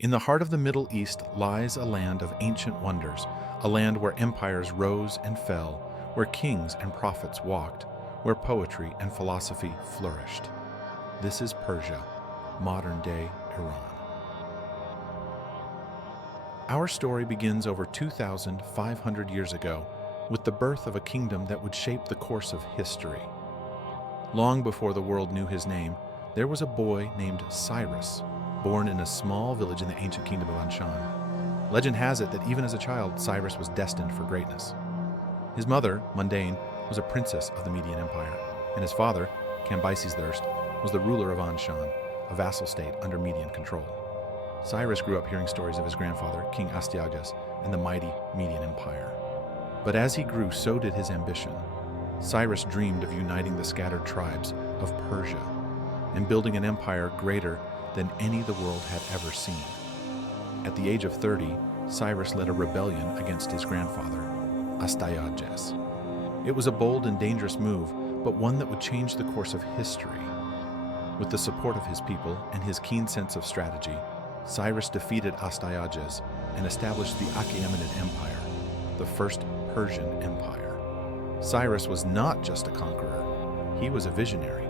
In the heart of the Middle East lies a land of ancient wonders, a land where empires rose and fell, where kings and prophets walked, where poetry and philosophy flourished. This is Persia, modern-day Iran. Our story begins over 2,500 years ago with the birth of a kingdom that would shape the course of history. Long before the world knew his name, there was a boy named Cyrus, born in a small village in the ancient kingdom of Anshan. Legend has it that even as a child, Cyrus was destined for greatness. His mother, Mundane, was a princess of the Median Empire, and his father, Cambyses I, was the ruler of Anshan, a vassal state under Median control. Cyrus grew up hearing stories of his grandfather, King Astyages, and the mighty Median Empire. But as he grew, so did his ambition. Cyrus dreamed of uniting the scattered tribes of Persia and building an empire greater than any the world had ever seen. At the age of 30, Cyrus led a rebellion against his grandfather, Astyages. It was a bold and dangerous move, but one that would change the course of history. With the support of his people and his keen sense of strategy, Cyrus defeated Astyages and established the Achaemenid Empire, the first Persian empire. Cyrus was not just a conqueror, he was a visionary.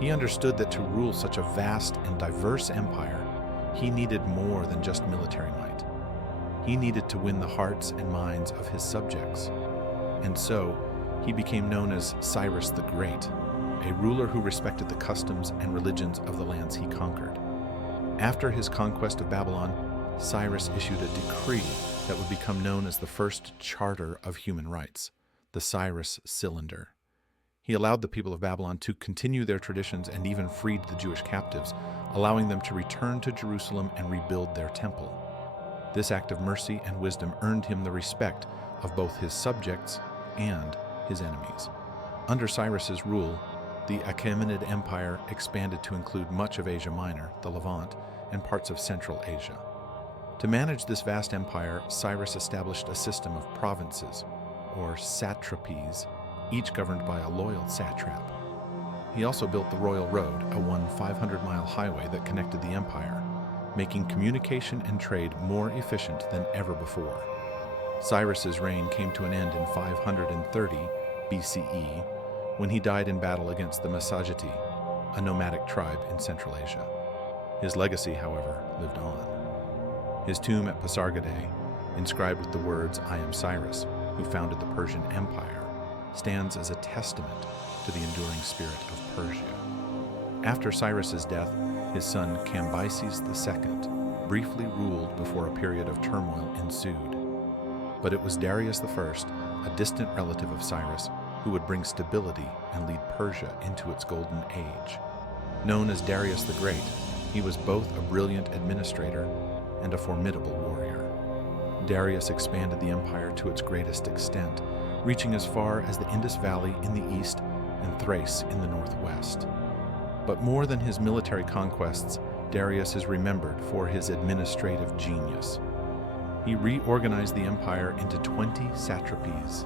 He understood that to rule such a vast and diverse empire, he needed more than just military might. He needed to win the hearts and minds of his subjects. And so, he became known as Cyrus the Great, a ruler who respected the customs and religions of the lands he conquered. After his conquest of Babylon, Cyrus issued a decree that would become known as the first Charter of Human Rights, the Cyrus Cylinder. He allowed the people of Babylon to continue their traditions and even freed the Jewish captives, allowing them to return to Jerusalem and rebuild their temple. This act of mercy and wisdom earned him the respect of both his subjects and his enemies. Under Cyrus's rule, the Achaemenid Empire expanded to include much of Asia Minor, the Levant, and parts of Central Asia. To manage this vast empire, Cyrus established a system of provinces, or satrapies, each governed by a loyal satrap. He also built the Royal Road, a 500-mile highway that connected the empire, making communication and trade more efficient than ever before. Cyrus's reign came to an end in 530 BCE, when he died in battle against the Massageti, a nomadic tribe in Central Asia. His legacy, however, lived on. His tomb at Pasargadae, inscribed with the words, "I am Cyrus, who founded the Persian Empire," stands as a testament to the enduring spirit of Persia. After Cyrus's death, his son Cambyses II briefly ruled before a period of turmoil ensued. But it was Darius I, a distant relative of Cyrus, who would bring stability and lead Persia into its golden age. Known as Darius the Great, he was both a brilliant administrator and a formidable warrior. Darius expanded the empire to its greatest extent, reaching as far as the Indus Valley in the east and Thrace in the northwest. But more than his military conquests, Darius is remembered for his administrative genius. He reorganized the empire into 20 satrapies,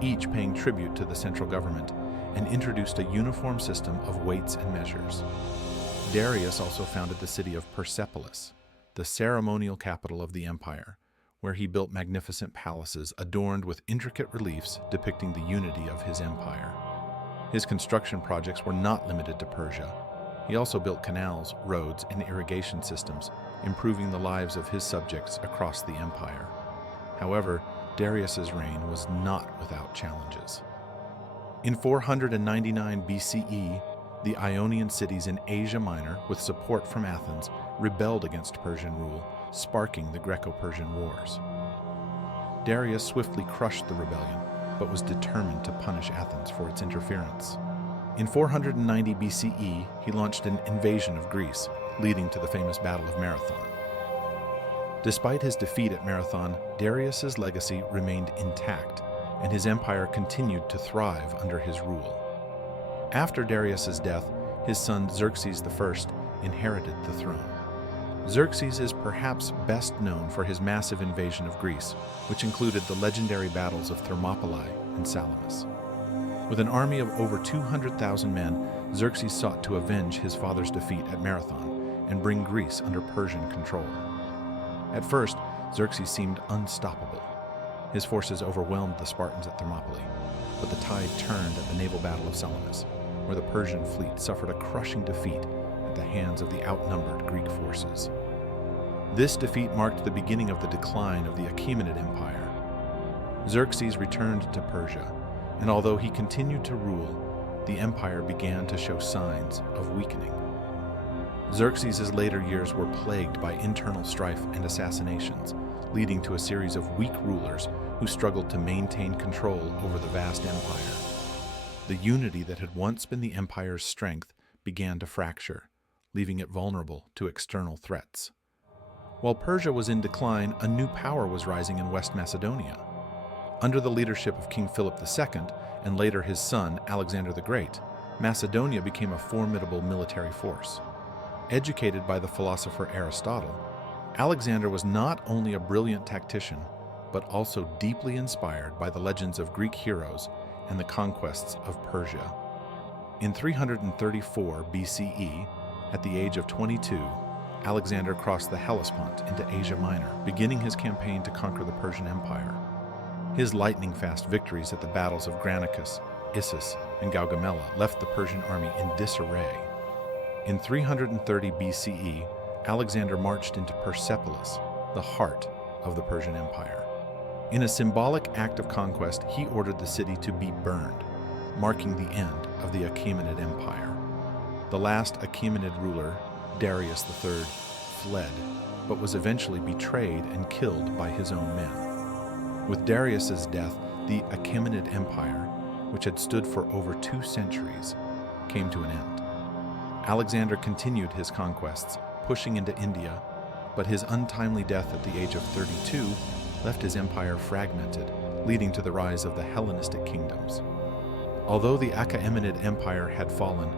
each paying tribute to the central government, and introduced a uniform system of weights and measures. Darius also founded the city of Persepolis, the ceremonial capital of the empire, where he built magnificent palaces adorned with intricate reliefs depicting the unity of his empire. His construction projects were not limited to Persia. He also built canals, roads, and irrigation systems, improving the lives of his subjects across the empire. However, Darius's reign was not without challenges. In 499 BCE, the Ionian cities in Asia Minor, with support from Athens, rebelled against Persian rule, sparking the Greco-Persian Wars. Darius swiftly crushed the rebellion, but was determined to punish Athens for its interference. In 490 BCE, he launched an invasion of Greece, leading to the famous Battle of Marathon. Despite his defeat at Marathon, Darius's legacy remained intact, and his empire continued to thrive under his rule. After Darius's death, his son Xerxes I inherited the throne. Xerxes is perhaps best known for his massive invasion of Greece, which included the legendary battles of Thermopylae and Salamis. With an army of over 200,000 men, Xerxes sought to avenge his father's defeat at Marathon and bring Greece under Persian control. At first, Xerxes seemed unstoppable. His forces overwhelmed the Spartans at Thermopylae, but the tide turned at the naval battle of Salamis, where the Persian fleet suffered a crushing defeat at the hands of the outnumbered Greek forces. This defeat marked the beginning of the decline of the Achaemenid Empire. Xerxes returned to Persia, and although he continued to rule, the empire began to show signs of weakening. Xerxes' later years were plagued by internal strife and assassinations, leading to a series of weak rulers who struggled to maintain control over the vast empire. The unity that had once been the empire's strength began to fracture, leaving it vulnerable to external threats. While Persia was in decline, a new power was rising in West Macedonia. Under the leadership of King Philip II, and later his son, Alexander the Great, Macedonia became a formidable military force. Educated by the philosopher Aristotle, Alexander was not only a brilliant tactician, but also deeply inspired by the legends of Greek heroes and the conquests of Persia. In 334 BCE, at the age of 22, Alexander crossed the Hellespont into Asia Minor, beginning his campaign to conquer the Persian Empire. His lightning-fast victories at the battles of Granicus, Issus, and Gaugamela left the Persian army in disarray. In 330 BCE, Alexander marched into Persepolis, the heart of the Persian Empire. In a symbolic act of conquest, he ordered the city to be burned, marking the end of the Achaemenid Empire. The last Achaemenid ruler, Darius III, fled, but was eventually betrayed and killed by his own men. With Darius's death, the Achaemenid Empire, which had stood for over 2 centuries, came to an end. Alexander continued his conquests, pushing into India, but his untimely death at the age of 32 left his empire fragmented, leading to the rise of the Hellenistic kingdoms. Although the Achaemenid Empire had fallen,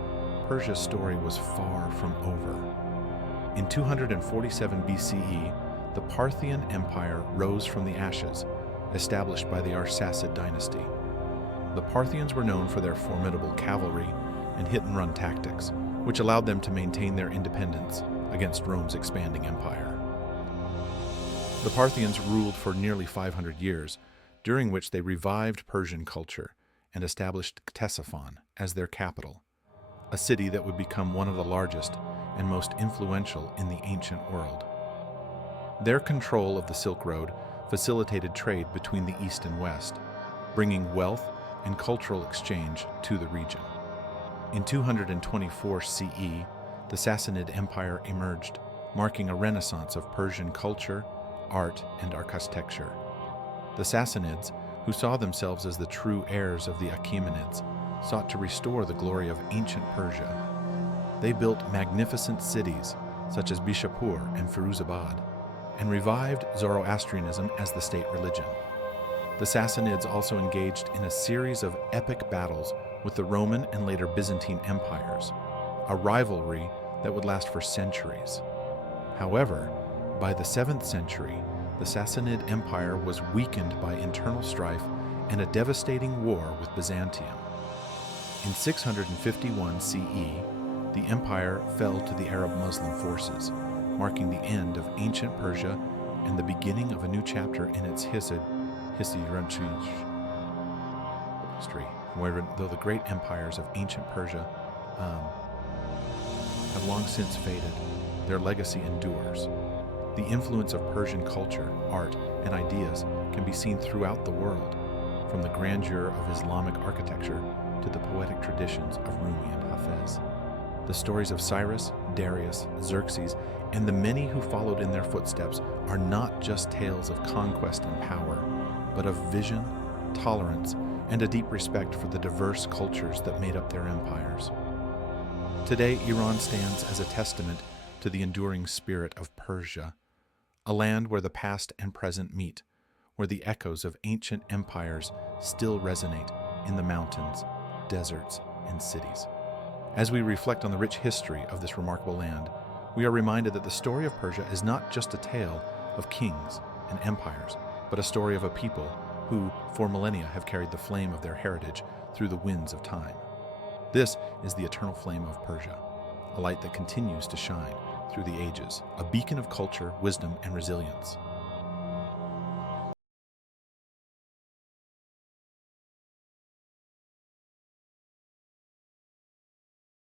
Persia's story was far from over. In 247 BCE, the Parthian Empire rose from the ashes, established by the Arsacid dynasty. The Parthians were known for their formidable cavalry and hit-and-run tactics, which allowed them to maintain their independence against Rome's expanding empire. The Parthians ruled for nearly 500 years, during which they revived Persian culture and established Ctesiphon as their capital, a city that would become one of the largest and most influential in the ancient world. Their control of the Silk Road facilitated trade between the East and West, bringing wealth and cultural exchange to the region. In 224 CE, the Sassanid Empire emerged, marking a renaissance of Persian culture, art, and architecture. The Sassanids, who saw themselves as the true heirs of the Achaemenids, sought to restore the glory of ancient Persia. They built magnificent cities, such as Bishapur and Firuzabad, and revived Zoroastrianism as the state religion. The Sassanids also engaged in a series of epic battles with the Roman and later Byzantine empires, a rivalry that would last for centuries. However, by the 7th century, the Sassanid Empire was weakened by internal strife and a devastating war with Byzantium. In 651 CE, the empire fell to the Arab Muslim forces, marking the end of ancient Persia and the beginning of a new chapter in its history. Though the great empires of ancient Persia have long since faded, their legacy endures. The influence of Persian culture, art, and ideas can be seen throughout the world, from the grandeur of Islamic architecture to the poetic traditions of Rumi and Hafez. The stories of Cyrus, Darius, Xerxes, and the many who followed in their footsteps are not just tales of conquest and power, but of vision, tolerance, and a deep respect for the diverse cultures that made up their empires. Today, Iran stands as a testament to the enduring spirit of Persia, a land where the past and present meet, where the echoes of ancient empires still resonate in the mountains, deserts, and cities. As we reflect on the rich history of this remarkable land, we are reminded that the story of Persia is not just a tale of kings and empires, but a story of a people who, for millennia, have carried the flame of their heritage through the winds of time. This is the eternal flame of Persia, a light that continues to shine through the ages, a beacon of culture, wisdom, and resilience.